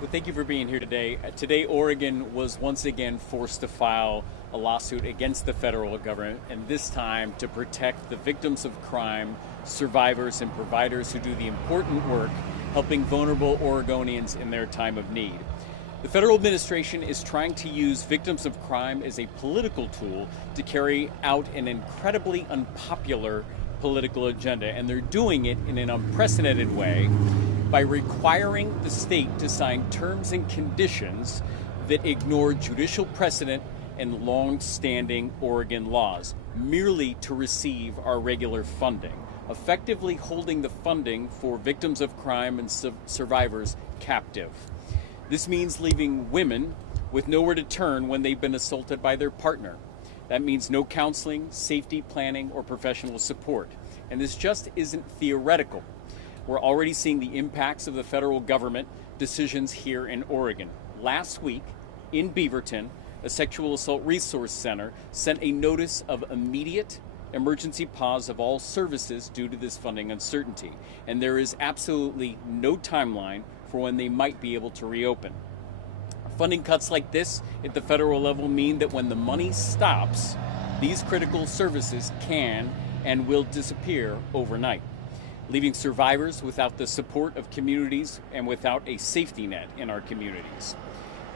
Well, thank you for being here today. Today, Oregon was once again forced to file a lawsuit against the federal government, and this time to protect the victims of crime, survivors, and providers who do the important work helping vulnerable Oregonians in their time of need. The federal administration is trying to use victims of crime as a political tool to carry out an incredibly unpopular political agenda, and they're doing it in an unprecedented way by requiring the state to sign terms and conditions that ignore judicial precedent and long-standing Oregon laws, merely to receive our regular funding, effectively holding the funding for victims of crime and survivors captive. This means leaving women with nowhere to turn when they've been assaulted by their partner. That means no counseling, safety planning, or professional support. And this just isn't theoretical. We're already seeing the impacts of the federal government decisions here in Oregon. Last week, in Beaverton, a sexual assault resource center sent a notice of immediate emergency pause of all services due to this funding uncertainty. And there is absolutely no timeline for when they might be able to reopen. Funding cuts like this at the federal level mean that when the money stops, these critical services can and will disappear overnight, leaving survivors without the support of communities and without a safety net in our communities.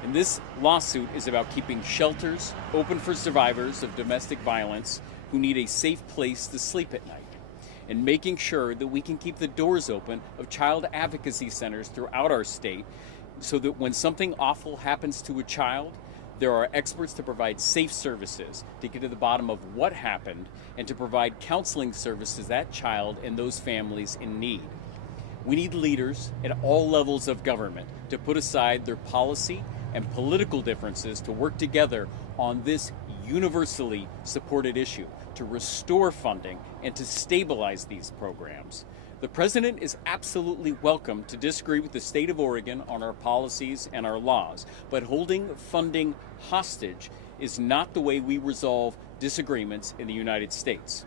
And this lawsuit is about keeping shelters open for survivors of domestic violence who need a safe place to sleep at night, and making sure that we can keep the doors open of child advocacy centers throughout our state so that when something awful happens to a child, there are experts to provide safe services to get to the bottom of what happened and to provide counseling services to that child and those families in need. We need leaders at all levels of government to put aside their policy and political differences to work together on this universally supported issue, to restore funding and to stabilize these programs. The president is absolutely welcome to disagree with the state of Oregon on our policies and our laws, but holding funding hostage is not the way we resolve disagreements in the United States.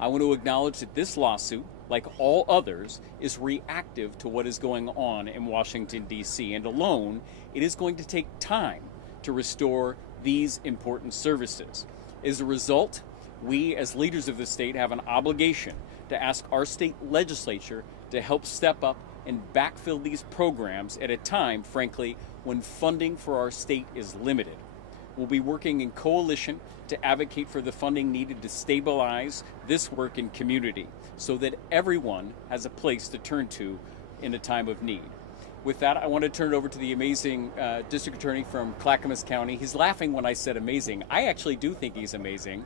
I want to acknowledge that this lawsuit, like all others, is reactive to what is going on in Washington, D.C., and alone, it is going to take time to restore these important services. As a result, we as leaders of the state have an obligation to ask our state legislature to help step up and backfill these programs at a time, frankly, when funding for our state is limited. We'll be working in coalition to advocate for the funding needed to stabilize this work in community so that everyone has a place to turn to in a time of need. With that, I want to turn it over to the amazing district attorney from Clackamas County. He's laughing when I said amazing. I actually do think he's amazing.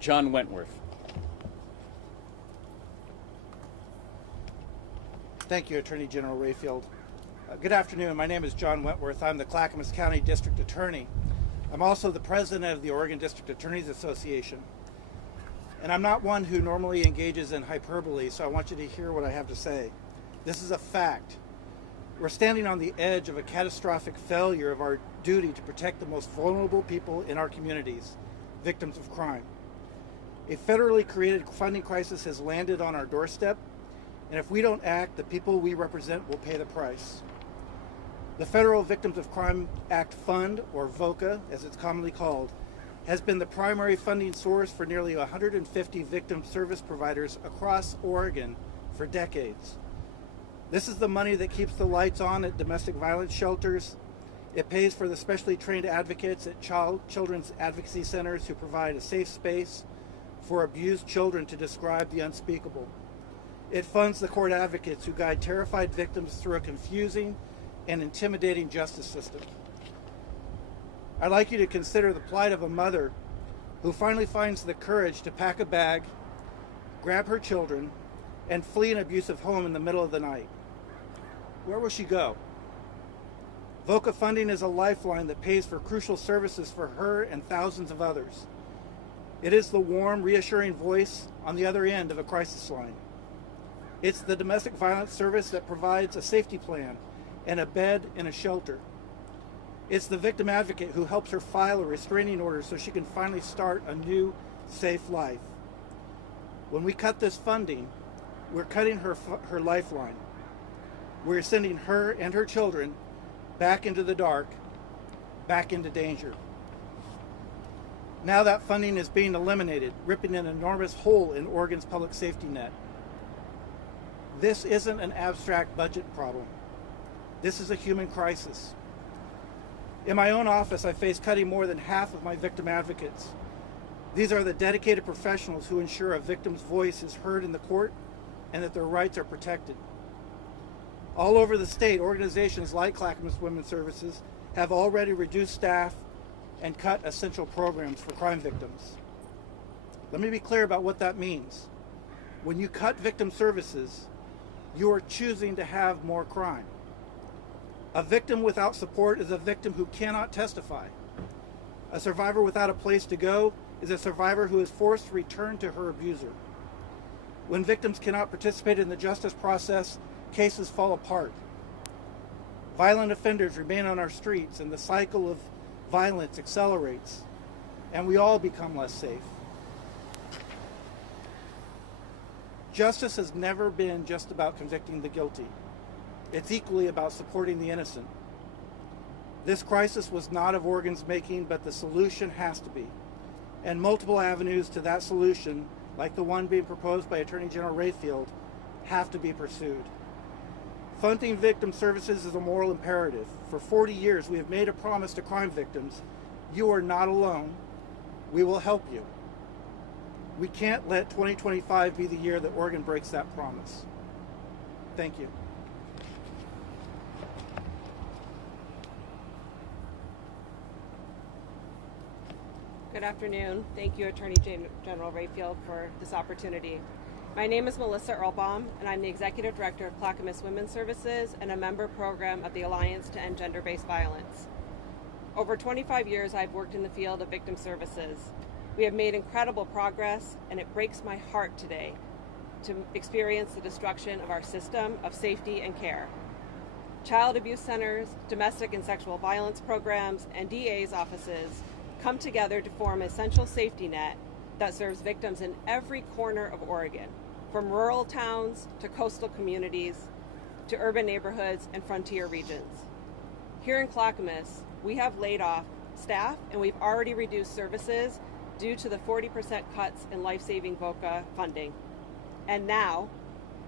John Wentworth. Thank you, Attorney General Rayfield. Good afternoon. My name is John Wentworth. I'm the Clackamas County District Attorney. I'm also the president of the Oregon District Attorneys Association. And I'm not one who normally engages in hyperbole, so I want you to hear what I have to say. This is a fact. We're standing on the edge of a catastrophic failure of our duty to protect the most vulnerable people in our communities, victims of crime. A federally created funding crisis has landed on our doorstep, and if we don't act, the people we represent will pay the price. The Federal Victims of Crime Act Fund, or VOCA as it's commonly called, has been the primary funding source for nearly 150 victim service providers across Oregon for decades. This is the money that keeps the lights on at domestic violence shelters. It pays for the specially trained advocates at children's advocacy centers who provide a safe space for abused children to describe the unspeakable. It funds the court advocates who guide terrified victims through a confusing and intimidating justice system. I'd like you to consider the plight of a mother who finally finds the courage to pack a bag, grab her children, and flee an abusive home in the middle of the night. Where will she go? VOCA funding is a lifeline that pays for crucial services for her and thousands of others. It is the warm, reassuring voice on the other end of a crisis line. It's the domestic violence service that provides a safety plan and a bed in a shelter. It's the victim advocate who helps her file a restraining order so she can finally start a new, safe life. When we cut this funding, we're cutting her lifeline. We're sending her and her children back into the dark, back into danger. Now that funding is being eliminated, ripping an enormous hole in Oregon's public safety net. This isn't an abstract budget problem. This is a human crisis. In my own office, I face cutting more than half of my victim advocates. These are the dedicated professionals who ensure a victim's voice is heard in the court and that their rights are protected. All over the state, organizations like Clackamas Women's Services have already reduced staff and cut essential programs for crime victims. Let me be clear about what that means. When you cut victim services, you are choosing to have more crime. A victim without support is a victim who cannot testify. A survivor without a place to go is a survivor who is forced to return to her abuser. When victims cannot participate in the justice process, cases fall apart. Violent offenders remain on our streets, and the cycle of violence accelerates, and we all become less safe. Justice has never been just about convicting the guilty. It's equally about supporting the innocent. This crisis was not of Oregon's making, but the solution has to be. And multiple avenues to that solution, like the one being proposed by Attorney General Rayfield, have to be pursued. Funding victim services is a moral imperative. For 40 years, we have made a promise to crime victims. You are not alone. We will help you. We can't let 2025 be the year that Oregon breaks that promise. Thank you. Good afternoon. Thank you, Attorney General Rayfield, for this opportunity. My name is Melissa Earlbaum, and I'm the Executive Director of Clackamas Women's Services and a member program of the Alliance to End Gender-Based Violence. Over 25 years, I've worked in the field of victim services. We have made incredible progress, and it breaks my heart today to experience the destruction of our system of safety and care. Child abuse centers, domestic and sexual violence programs, and DA's offices come together to form an essential safety net that serves victims in every corner of Oregon, from rural towns to coastal communities to urban neighborhoods and frontier regions. Here in Clackamas, we have laid off staff, and we've already reduced services due to the 40% cuts in life-saving VOCA funding. And now,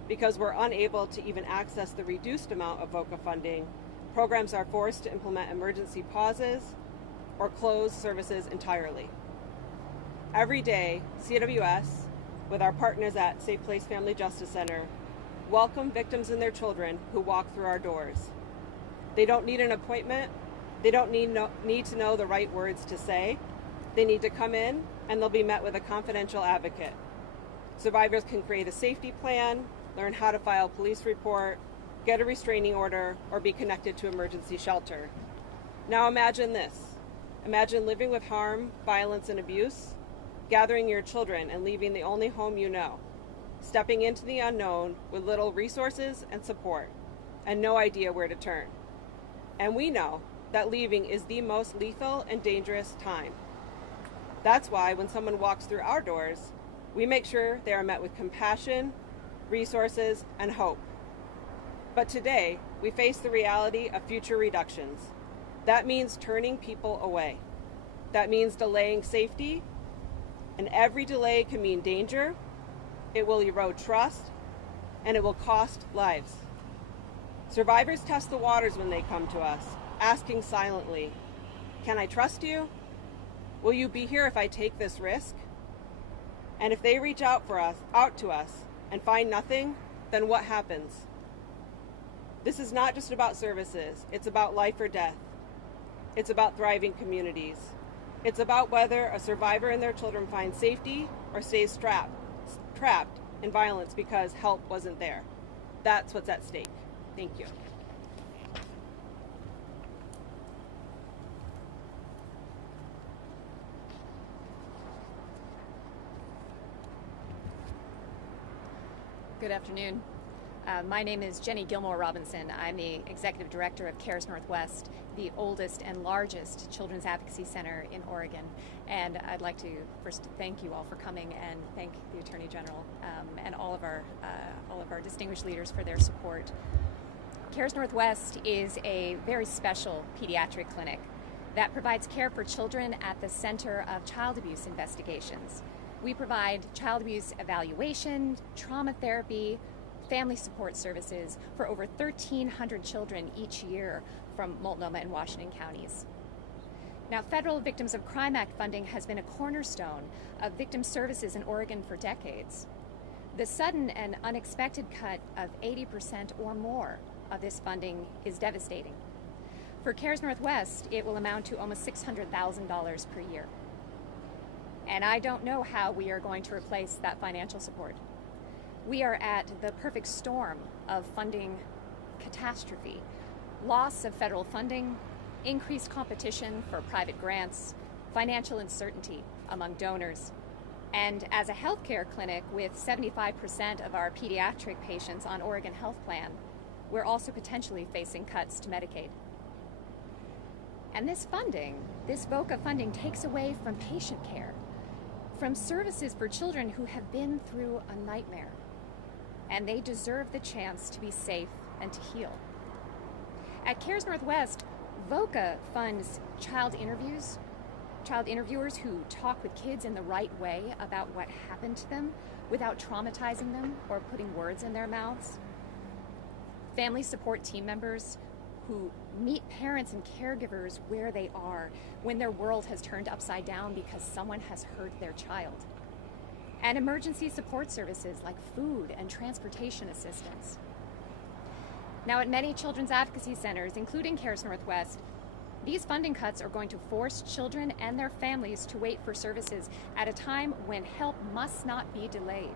because we're unable to even access the reduced amount of VOCA funding, programs are forced to implement emergency pauses or close services entirely. Every day, CWS, with our partners at Safe Place Family Justice Center, welcome victims and their children who walk through our doors. They don't need an appointment. They don't need to know the right words to say. They need to come in, and they'll be met with a confidential advocate. Survivors can create a safety plan, learn how to file a police report, get a restraining order, or be connected to emergency shelter. Now imagine this. Imagine living with harm, violence, and abuse, gathering your children and leaving the only home you know, stepping into the unknown with little resources and support, and no idea where to turn. And we know that leaving is the most lethal and dangerous time. That's why when someone walks through our doors, we make sure they are met with compassion, resources, and hope. But today, we face the reality of future reductions. That means turning people away. That means delaying safety, and every delay can mean danger, it will erode trust, and it will cost lives. Survivors test the waters when they come to us, asking silently, "Can I trust you? Will you be here if I take this risk?" And if they reach out to us and find nothing, then what happens? This is not just about services. It's about life or death. It's about thriving communities. It's about whether a survivor and their children find safety or stays trapped in violence because help wasn't there. That's what's at stake. Thank you. Good afternoon. My name is Jenny Gilmore Robinson. I'm the Executive Director of CARES Northwest, the oldest and largest children's advocacy center in Oregon. And I'd like to first thank you all for coming and thank the Attorney General and all of our distinguished leaders for their support. CARES Northwest is a very special pediatric clinic that provides care for children at the center of child abuse investigations. We provide child abuse evaluation, trauma therapy, family support services for over 1,300 children each year from Multnomah and Washington counties. Now, Federal Victims of Crime Act funding has been a cornerstone of victim services in Oregon for decades. The sudden and unexpected cut of 80% or more of this funding is devastating. For CARES Northwest, it will amount to almost $600,000 per year. And I don't know how we are going to replace that financial support. We are at the perfect storm of funding catastrophe, loss of federal funding, increased competition for private grants, financial uncertainty among donors. And as a healthcare clinic with 75% of our pediatric patients on Oregon Health Plan, we're also potentially facing cuts to Medicaid. And this funding, this VOCA funding, takes away from patient care, from services for children who have been through a nightmare. And they deserve the chance to be safe and to heal. At CARES Northwest, VOCA funds child interviewers who talk with kids in the right way about what happened to them without traumatizing them or putting words in their mouths. Family support team members who meet parents and caregivers where they are when their world has turned upside down because someone has hurt their child. And emergency support services like food and transportation assistance. Now, at many children's advocacy centers, including CARES Northwest, these funding cuts are going to force children and their families to wait for services at a time when help must not be delayed.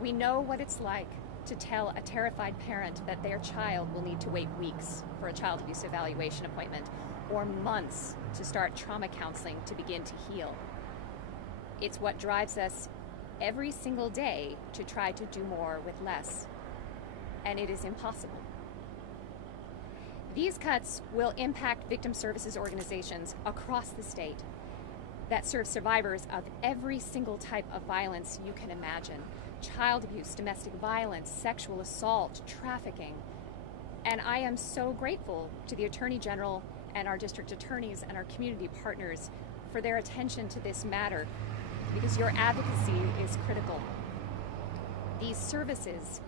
We know what it's like to tell a terrified parent that their child will need to wait weeks for a child abuse evaluation appointment or months to start trauma counseling to begin to heal. It's what drives us every single day to try to do more with less. And it is impossible. These cuts will impact victim services organizations across the state that serve survivors of every single type of violence you can imagine. Child abuse, domestic violence, sexual assault, trafficking. And I am so grateful to the Attorney General and our district attorneys and our community partners for their attention to this matter, because your advocacy is critical. These services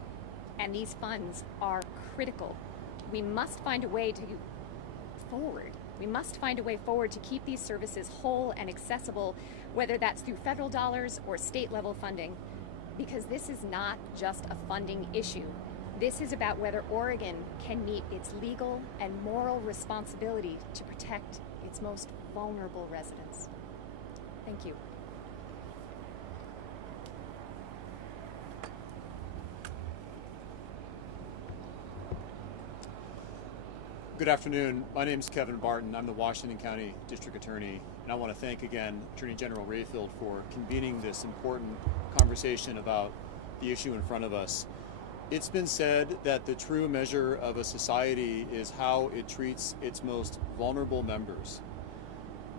and these funds are critical. We must find a way forward. We must find a way forward to keep these services whole and accessible, whether that's through federal dollars or state level funding, because this is not just a funding issue. This is about whether Oregon can meet its legal and moral responsibility to protect its most vulnerable residents. Thank you. Good afternoon. My name is Kevin Barton. I'm the Washington County District Attorney, and I want to thank again Attorney General Rayfield for convening this important conversation about the issue in front of us. It's been said that the true measure of a society is how it treats its most vulnerable members.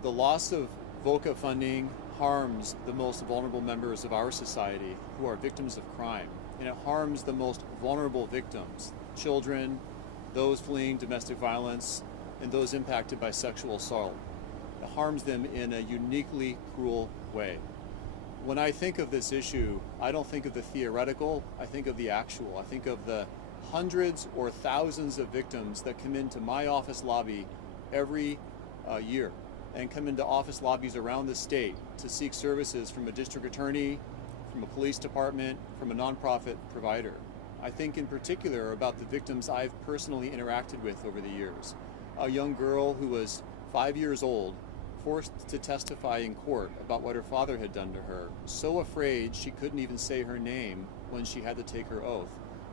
The loss of VOCA funding harms the most vulnerable members of our society who are victims of crime, and it harms the most vulnerable victims, children, those fleeing domestic violence, and those impacted by sexual assault. It harms them in a uniquely cruel way. When I think of this issue, I don't think of the theoretical, I think of the actual. I think of the hundreds or thousands of victims that come into my office lobby every year and come into office lobbies around the state to seek services from a district attorney, from a police department, from a nonprofit provider. I think in particular about the victims I've personally interacted with over the years. A young girl who was 5 years old, forced to testify in court about what her father had done to her, so afraid she couldn't even say her name when she had to take her oath.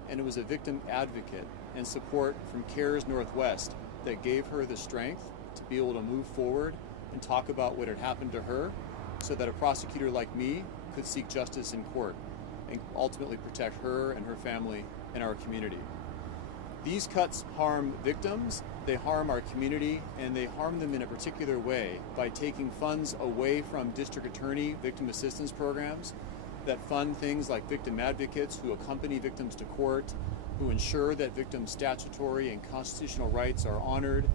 And it was a victim advocate and support from CARES Northwest that gave her the strength to be able to move forward and talk about what had happened to her so that a prosecutor like me could seek justice in court and ultimately protect her and her family and our community. These cuts harm victims, they harm our community, and they harm them in a particular way by taking funds away from district attorney victim assistance programs that fund things like victim advocates who accompany victims to court, who ensure that victims' statutory and constitutional rights are honored,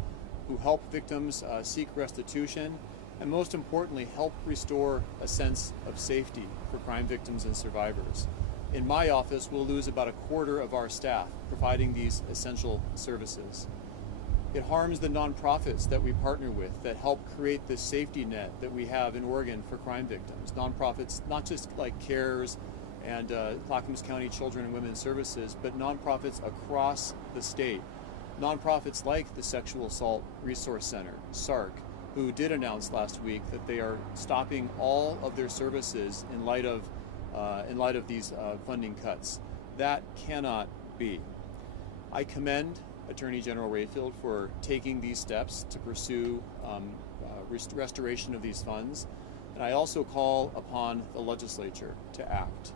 who help victims seek restitution, and most importantly, help restore a sense of safety for crime victims and survivors. In my office, we'll lose about a quarter of our staff providing these essential services. It harms the nonprofits that we partner with that help create this safety net that we have in Oregon for crime victims. Nonprofits, not just like CARES and Clackamas County Children and Women's Services, but nonprofits across the state. Nonprofits like the Sexual Assault Resource Center, SARC, who did announce last week that they are stopping all of their services in light of these funding cuts. That cannot be. I commend Attorney General Rayfield for taking these steps to pursue restoration of these funds, and I also call upon the legislature to act.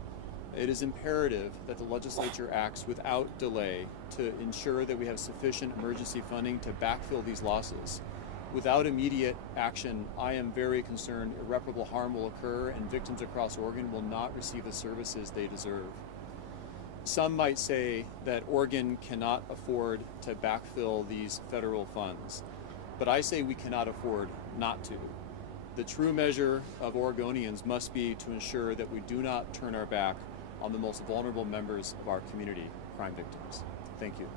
It is imperative that the legislature acts without delay to ensure that we have sufficient emergency funding to backfill these losses. Without immediate action, I am very concerned irreparable harm will occur and victims across Oregon will not receive the services they deserve. Some might say that Oregon cannot afford to backfill these federal funds, but I say we cannot afford not to. The true measure of Oregonians must be to ensure that we do not turn our back on the most vulnerable members of our community, crime victims. Thank you.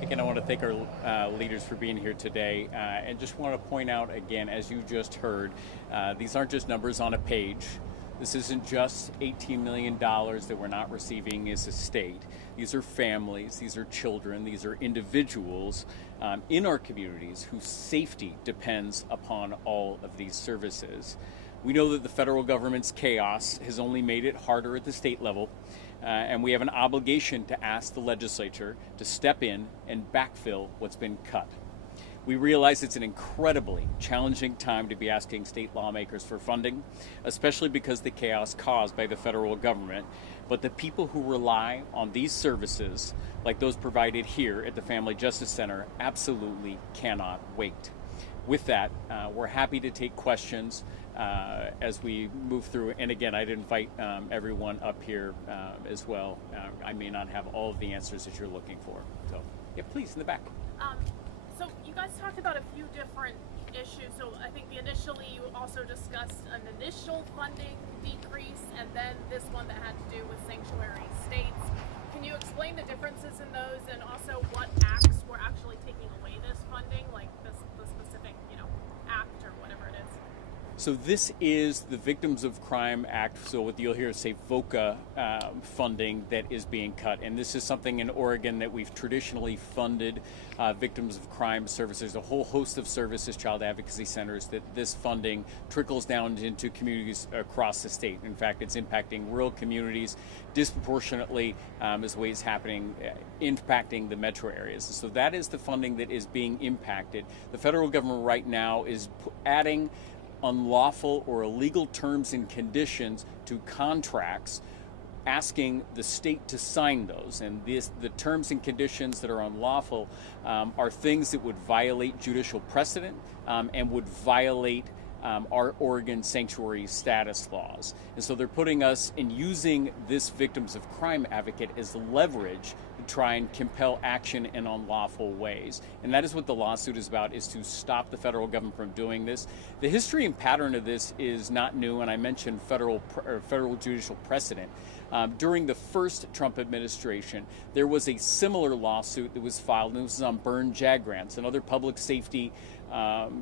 Again, I want to thank our leaders for being here today, and just want to point out again, as you just heard, these aren't just numbers on a page. This isn't just $18 million that we're not receiving as a state. These are families, these are children, these are individuals in our communities whose safety depends upon all of these services. We know that the federal government's chaos has only made it harder at the state level, and we have an obligation to ask the legislature to step in and backfill what's been cut. We realize it's an incredibly challenging time to be asking state lawmakers for funding, especially because of the chaos caused by the federal government. But the people who rely on these services, like those provided here at the Family Justice Center, absolutely cannot wait. With that, we're happy to take questions as we move through. And again, I'd invite everyone up here as well. I may not have all of the answers that you're looking for. So, yeah, please, in the back. So you guys talked about a few different issues. So I think initially you also discussed an initial funding decrease and then this one that had to do with sanctuary states. Can you explain the differences in those and also what acts were actually taking away this funding, like the specific, act or whatever it is? So this is the Victims of Crime Act, so what you'll hear is say VOCA funding that is being cut. And this is something in Oregon that we've traditionally funded victims of crime services, a whole host of services, child advocacy centers, that this funding trickles down into communities across the state. In fact, it's impacting rural communities disproportionately as the way it's happening, impacting the metro areas. So that is the funding that is being impacted. The federal government right now is adding unlawful or illegal terms and conditions to contracts, asking the state to sign those. And the terms and conditions that are unlawful are things that would violate judicial precedent and would violate our Oregon sanctuary status laws. And so they're putting us in using this Victims of Crime advocate as leverage to try and compel action in unlawful ways. And that is what the lawsuit is about, is to stop the federal government from doing this. The history and pattern of this is not new, and I mentioned federal judicial precedent. During the first Trump administration, there was a similar lawsuit that was filed, and this was on burn JAG grants and other public safety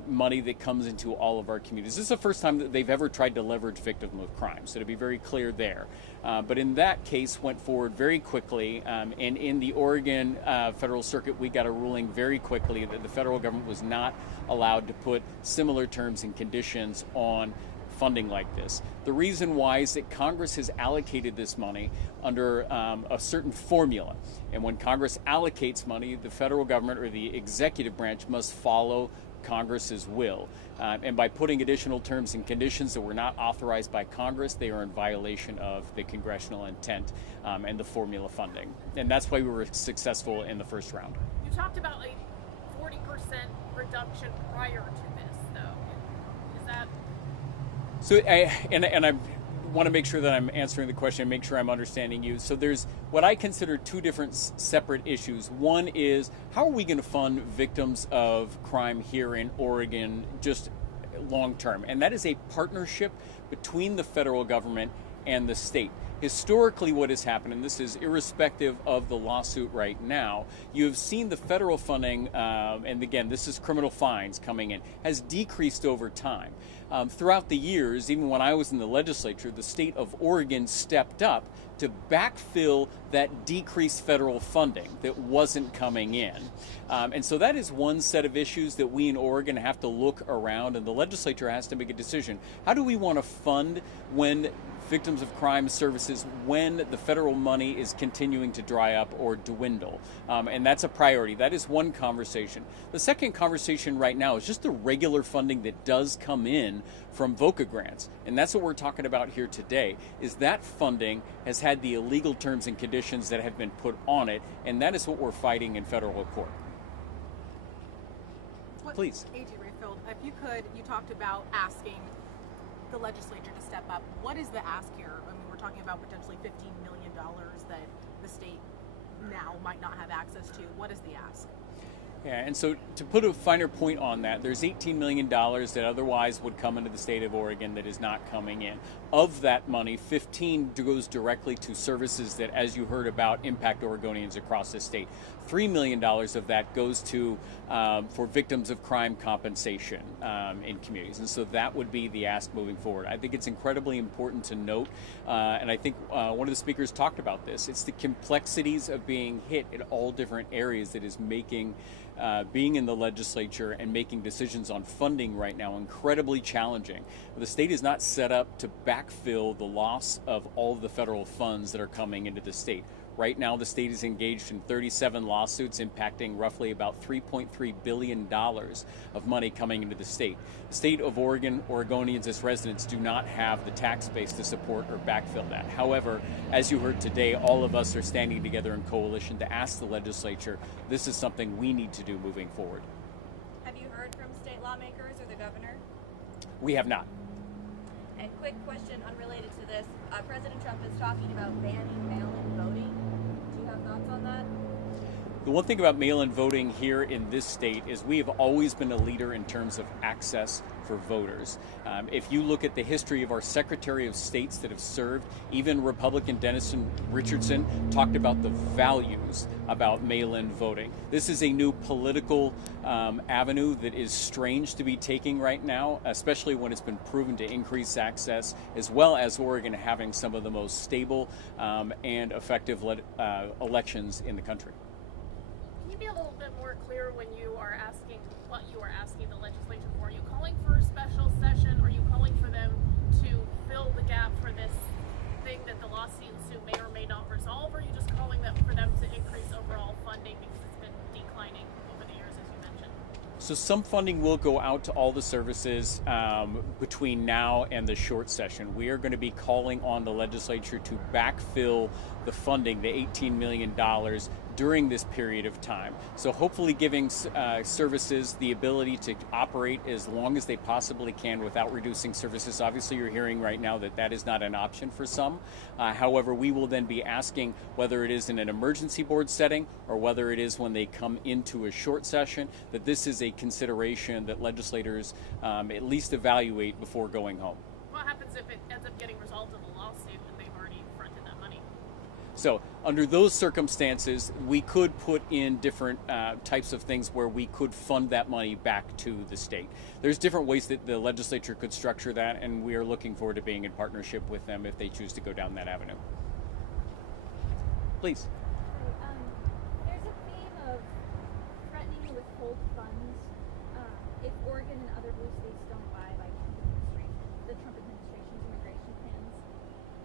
money that comes into all of our communities. This is the first time that they've ever tried to leverage victims of crime, so to be very clear there. But in that case, went forward very quickly, and in the Oregon Federal Circuit, we got a ruling very quickly that the federal government was not allowed to put similar terms and conditions on funding like this. The reason why is that Congress has allocated this money under a certain formula. And when Congress allocates money, the federal government or the executive branch must follow Congress's will. And by putting additional terms and conditions that were not authorized by Congress, they are in violation of the congressional intent and the formula funding. And that's why we were successful in the first round. You talked about a 40% reduction prior to this, though. Is that... So, and I'm want to make sure that I'm answering the question and make sure I'm understanding you. So there's what I consider two different separate issues. One is, how are we going to fund victims of crime here in Oregon just long term? And that is a partnership between the federal government and the state. Historically, what has happened, and this is irrespective of the lawsuit right now, you have seen the federal funding, and again, this is criminal fines coming in, has decreased over time. Throughout the years, even when I was in the legislature, the state of Oregon stepped up to backfill that decreased federal funding that wasn't coming in. And so that is one set of issues that we in Oregon have to look around, and the legislature has to make a decision. How do we want to fund when victims of crime services when the federal money is continuing to dry up or dwindle? And that's a priority. That is one conversation. The second conversation right now is just the regular funding that does come in from VOCA grants. And that's what we're talking about here today, is that funding has had the illegal terms and conditions that have been put on it, and that is what we're fighting in federal court. Please. AG Rayfield, if you could, you talked about asking the legislature to step up. What is the ask here? I mean, we're talking about potentially $15 million that the state now might not have access to. What is the ask? Yeah, and so to put a finer point on that, there's $18 million that otherwise would come into the state of Oregon that is not coming in. Of that money, 15 goes directly to services that, as you heard about, impact Oregonians across the state. $3 million of that goes to for victims of crime compensation in communities, and so that would be the ask moving forward. I think it's incredibly important to note, and I think one of the speakers talked about this. It's the complexities of being hit in all different areas that is making being in the legislature and making decisions on funding right now incredibly challenging. The state is not set up to backfill the loss of all of the federal funds that are coming into the state. Right now, the state is engaged in 37 lawsuits impacting roughly about $3.3 billion of money coming into the state. The state of Oregon, Oregonians as residents do not have the tax base to support or backfill that. However, as you heard today, all of us are standing together in coalition to ask the legislature, this is something we need to do moving forward. Have you heard from state lawmakers or the governor? We have not. And quick question unrelated to this. President Trump is talking about banning mail-in voting. Do you have thoughts on that? The one thing about mail-in voting here in this state is we have always been a leader in terms of access for voters. If you look at the history of our Secretary of States that have served, even Republican Dennis Richardson talked about the values about mail-in voting. This is a new political avenue that is strange to be taking right now, especially when it's been proven to increase access, as well as Oregon having some of the most stable and effective elections in the country. Can you be a little bit more clear when you are asking what you are asking the legislature for? Are you calling for a special session? Are you calling for them to fill the gap for this thing that the lawsuit may or may not resolve? Or are you just calling for them to increase overall funding because it's been declining over the years, as you mentioned? So some funding will go out to all the services between now and the short session. We are going to be calling on the legislature to backfill the funding, the $18 million, during this period of time. So hopefully giving services the ability to operate as long as they possibly can without reducing services. Obviously, you're hearing right now that that is not an option for some. However, we will then be asking whether it is in an emergency board setting or whether it is when they come into a short session, that this is a consideration that legislators at least evaluate before going home. What happens if it ends up getting resolved in the lawsuit and they've already fronted that money? So under those circumstances, we could put in different types of things where we could fund that money back to the state. There's different ways that the legislature could structure that, and we are looking forward to being in partnership with them if they choose to go down that avenue. Please. There's a theme of threatening to withhold funds if Oregon and other blue states don't abide by the Trump administration's immigration plans,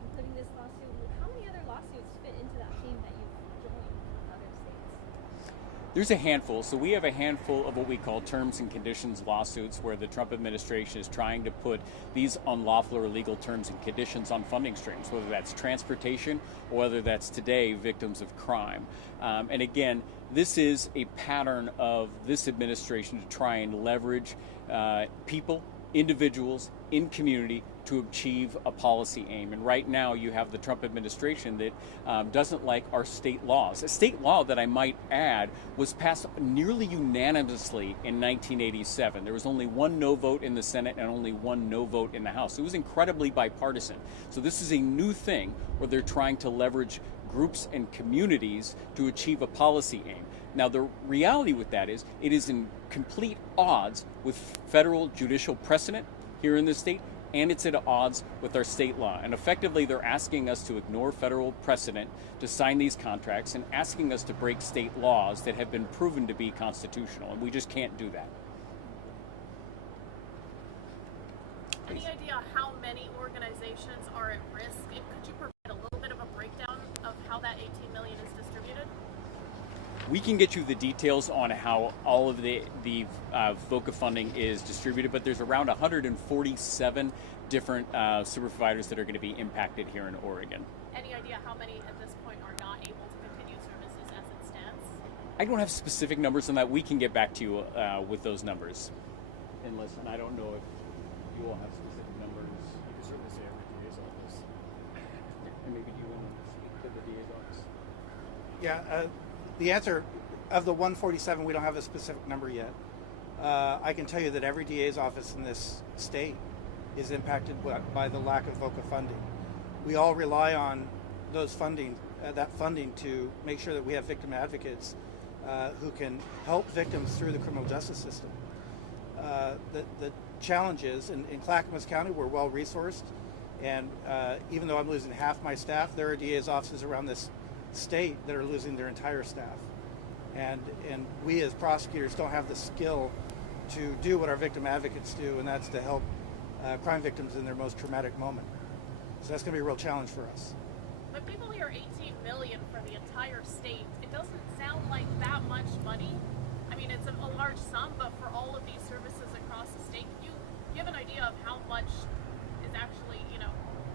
including this lawsuit. How many other lawsuits fit into that theme that you've joined with other states? There's a handful. So we have a handful of what we call terms and conditions lawsuits where the Trump administration is trying to put these unlawful or illegal terms and conditions on funding streams, whether that's transportation or whether that's today victims of crime. And again, this is a pattern of this administration to try and leverage people, individuals in community to achieve a policy aim. And right now you have the Trump administration that doesn't like our state laws. A state law that I might add was passed nearly unanimously in 1987. There was only one no vote in the Senate and only one no vote in the House. It was incredibly bipartisan. So this is a new thing where they're trying to leverage groups and communities to achieve a policy aim. Now, the reality with that is it is in complete odds with federal judicial precedent here in this state, and it's at odds with our state law. And effectively, they're asking us to ignore federal precedent to sign these contracts and asking us to break state laws that have been proven to be constitutional, and we just can't do that. Any idea how many organizations are at risk? And could you provide a little bit of a breakdown of how that $18 million is distributed? We can get you the details on how all of the VOCA funding is distributed, but there's around 147 different service providers that are going to be impacted here in Oregon. Any idea how many at this point are not able to continue services as it stands? I don't have specific numbers on that. We can get back to you with those numbers. And listen, I don't know if you all have specific numbers. You can certainly say every DA's office. And maybe you want to speak to the DA's office? Yeah, the answer of the 147, we don't have a specific number yet. I can tell you that every DA's office in this state is impacted by the lack of VOCA funding. We all rely on those funding, that funding, to make sure that we have victim advocates who can help victims through the criminal justice system. The challenge is, in Clackamas County, we're well resourced, and even though I'm losing half my staff, there are DA's offices around this state that are losing their entire staff, and we as prosecutors don't have the skill to do what our victim advocates do, and that's to help crime victims in their most traumatic moment. So that's going to be a real challenge for us. But people hear $18 million for the entire state. It doesn't sound like that much money. I mean, it's a large sum, but for all of these services across the state, you have an idea of how much is actually,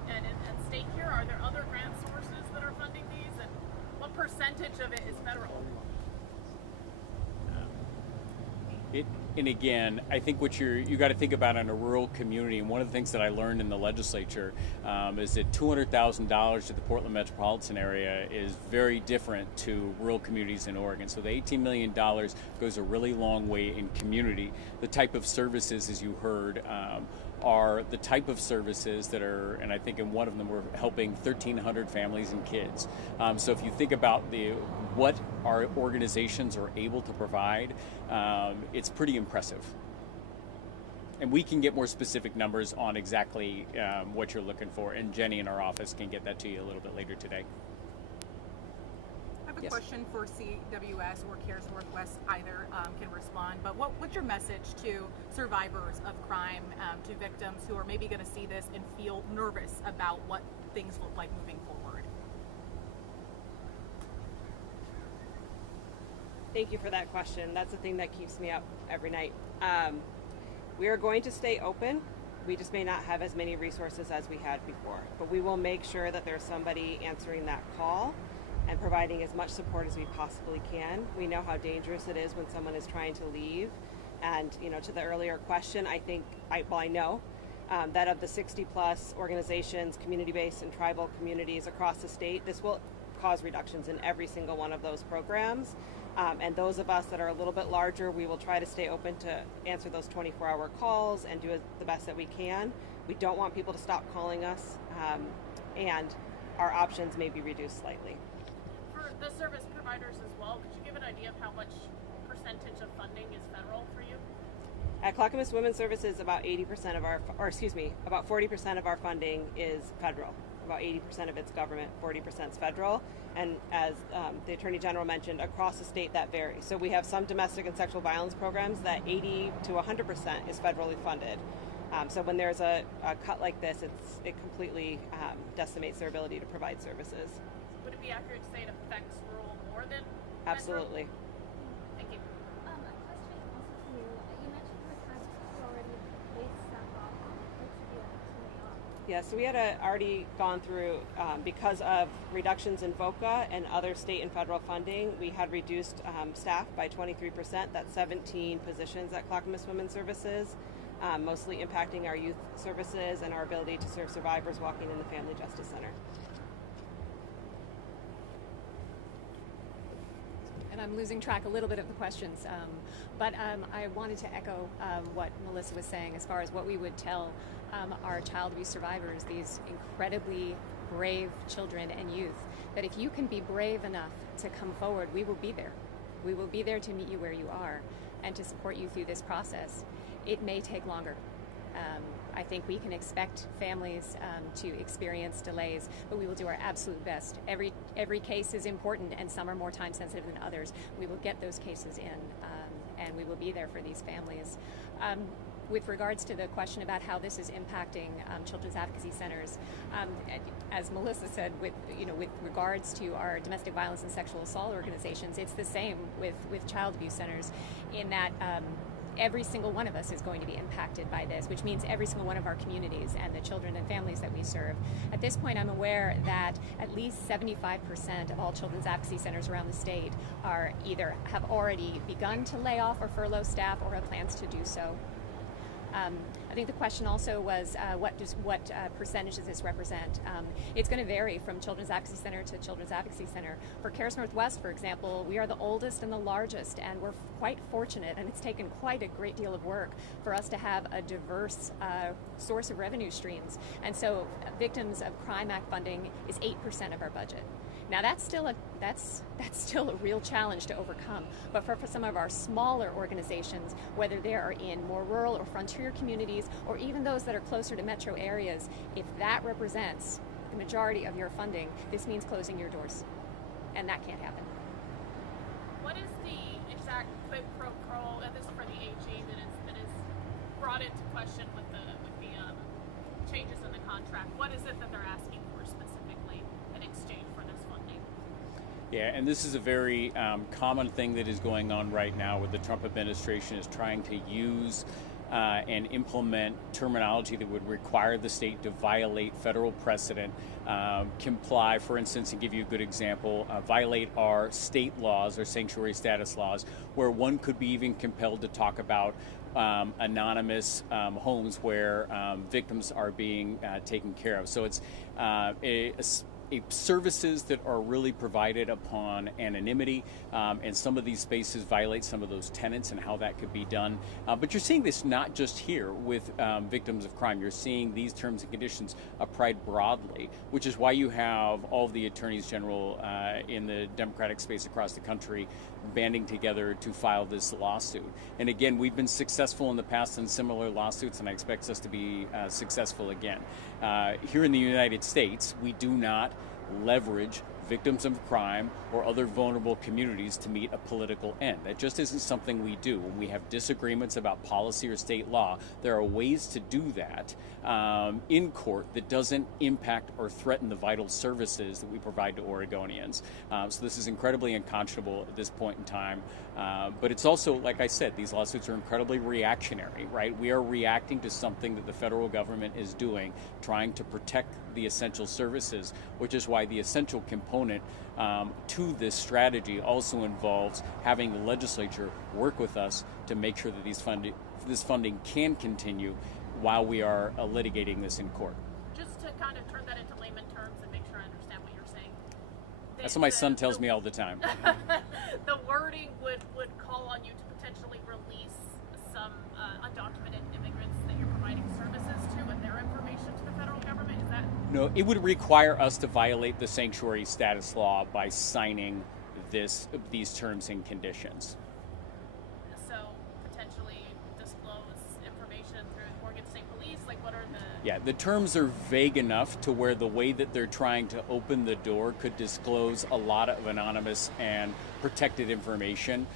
at stake here? Are there other grant sources that are funding these, and what percentage of it is federal? And again, I think what you got to think about in a rural community, and one of the things that I learned in the legislature is that $200,000 to the Portland metropolitan area is very different to rural communities in Oregon. So the $18 million goes a really long way in community. The type of services, as you heard, are the type of services that are, and I think in one of them we're helping 1,300 families and kids. So if you think about what our organizations are able to provide, it's pretty impressive. And we can get more specific numbers on exactly what you're looking for, and Jenny in our office can get that to you a little bit later today. I have a Yes. question for CWS or CARES Northwest, either can respond, but what's your message to survivors of crime, to victims who are maybe going to see this and feel nervous about what things look like moving forward? Thank you for that question. That's the thing that keeps me up every night. We are going to stay open. We just may not have as many resources as we had before, but we will make sure that there's somebody answering that call and providing as much support as we possibly can. We know how dangerous it is when someone is trying to leave. And, to the earlier question, I know that of the 60 plus organizations, community-based and tribal communities across the state, this will cause reductions in every single one of those programs. And those of us that are a little bit larger, we will try to stay open to answer those 24-hour calls and do the best that we can. We don't want people to stop calling us, and our options may be reduced slightly. For the service providers as well, could you give an idea of how much percentage of funding is federal for you? At Clackamas Women's Services, about 40% of our funding is federal. About 80% of it's government, 40% is federal. And as the Attorney General mentioned, across the state that varies. So we have some domestic and sexual violence programs that 80 to 100% is federally funded. So when there's a cut like this, it completely decimates their ability to provide services. Would it be accurate to say it affects rural more than Absolutely. metro? Thank you. A question also for you. You mentioned in the past you already laid staff off. What did you have to lay off? Yeah, so we had already gone through, because of reductions in VOCA and other state and federal funding, we had reduced staff by 23%. That's 17 positions at Clackamas Women's Services. mostly impacting our youth services and our ability to serve survivors walking in the Family Justice Center. And I'm losing track a little bit of the questions, but I wanted to echo what Melissa was saying as far as what we would tell our child abuse survivors, these incredibly brave children and youth, that if you can be brave enough to come forward, we will be there. We will be there to meet you where you are and to support you through this process. It may take longer. I think we can expect families to experience delays, but we will do our absolute best. Every case is important, and some are more time sensitive than others. We will get those cases in, and we will be there for these families. With regards to the question about how this is impacting children's advocacy centers, as Melissa said, with regards to our domestic violence and sexual assault organizations, it's the same with child abuse centers, in that every single one of us is going to be impacted by this, which means every single one of our communities and the children and families that we serve. At this point, I'm aware that at least 75% of all children's advocacy centers around the state have already begun to lay off or furlough staff or have plans to do so. I think the question also was what percentage does this represent? It's going to vary from Children's Advocacy Center to Children's Advocacy Center. For Cares Northwest, for example, we are the oldest and the largest, and we're quite fortunate, and it's taken quite a great deal of work for us to have a diverse source of revenue streams. And so Victims of Crime Act funding is 8% of our budget. Now that's still a real challenge to overcome. But for some of our smaller organizations, whether they are in more rural or frontier communities, or even those that are closer to metro areas, if that represents the majority of your funding, this means closing your doors, and that can't happen. What is the exact quid pro quo, and this is for the AG, that is brought into question with the changes in the contract? What is it that they're asking for specifically in exchange for this funding? Yeah, and this is a very common thing that is going on right now with the Trump administration, is trying to use and implement terminology that would require the state to violate federal precedent, comply, for instance, to give you a good example, violate our state laws or sanctuary status laws, where one could be even compelled to talk about anonymous homes where victims are being taken care of. So it's services that are really provided upon anonymity, and some of these spaces violate some of those tenets and how that could be done. But you're seeing this not just here with victims of crime. You're seeing these terms and conditions applied broadly, which is why you have all of the attorneys general in the Democratic space across the country banding together to file this lawsuit. And again, we've been successful in the past in similar lawsuits, and I expect us to be successful again. Here in the United States, we do not leverage victims of crime or other vulnerable communities to meet a political end. That just isn't something we do. When we have disagreements about policy or state law, there are ways to do that in court that doesn't impact or threaten the vital services that we provide to Oregonians. So this is incredibly unconscionable at this point in time. But it's also, like I said, these lawsuits are incredibly reactionary, right? We are reacting to something that the federal government is doing, trying to protect the essential services, which is why the essential component to this strategy also involves having the legislature work with us to make sure that this funding can continue while we are litigating this in court. Just to kind of turn that into layman terms and make sure I understand what you're saying. That's what my son tells me all the time. The wording would call on you to potentially release some undocumented immigrants that you're providing services to and their information to the federal government? Is that? No, it would require us to violate the sanctuary status law by signing these terms and conditions. So potentially disclose information through Oregon State Police? Like, what are the... Yeah, the terms are vague enough to where the way that they're trying to open the door could disclose a lot of anonymous and protected information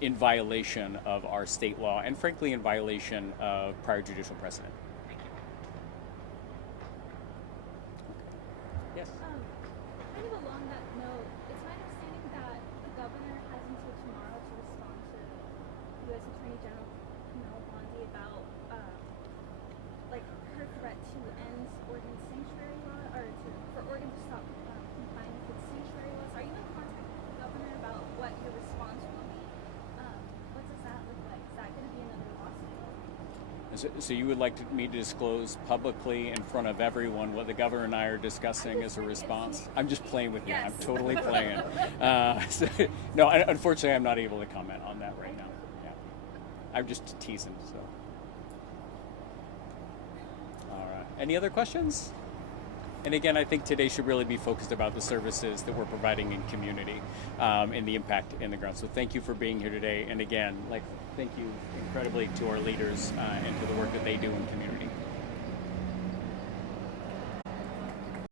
in violation of our state law and, frankly, in violation of prior judicial precedent. Thank you. Yes. Kind of along that note, it's my understanding that the governor has until tomorrow to respond to U.S. Attorney General Camille Bondi about her threat to end Oregon's sanctuary law, or for Oregon to stop complying with its sanctuary laws. Are you in contact with the governor about what your response will be? What does that look like? Is that going to be another lawsuit? So So you would like me to disclose publicly in front of everyone what the governor and I are discussing as a response? I'm just playing with you. Yes. I'm totally playing. No, unfortunately, I'm not able to comment on that right now. Yeah, I'm just teasing. So, all right. Any other questions? And again, I think today should really be focused about the services that we're providing in community and the impact in the ground. So thank you for being here today. And again, thank you incredibly to our leaders and to the work that they do in community.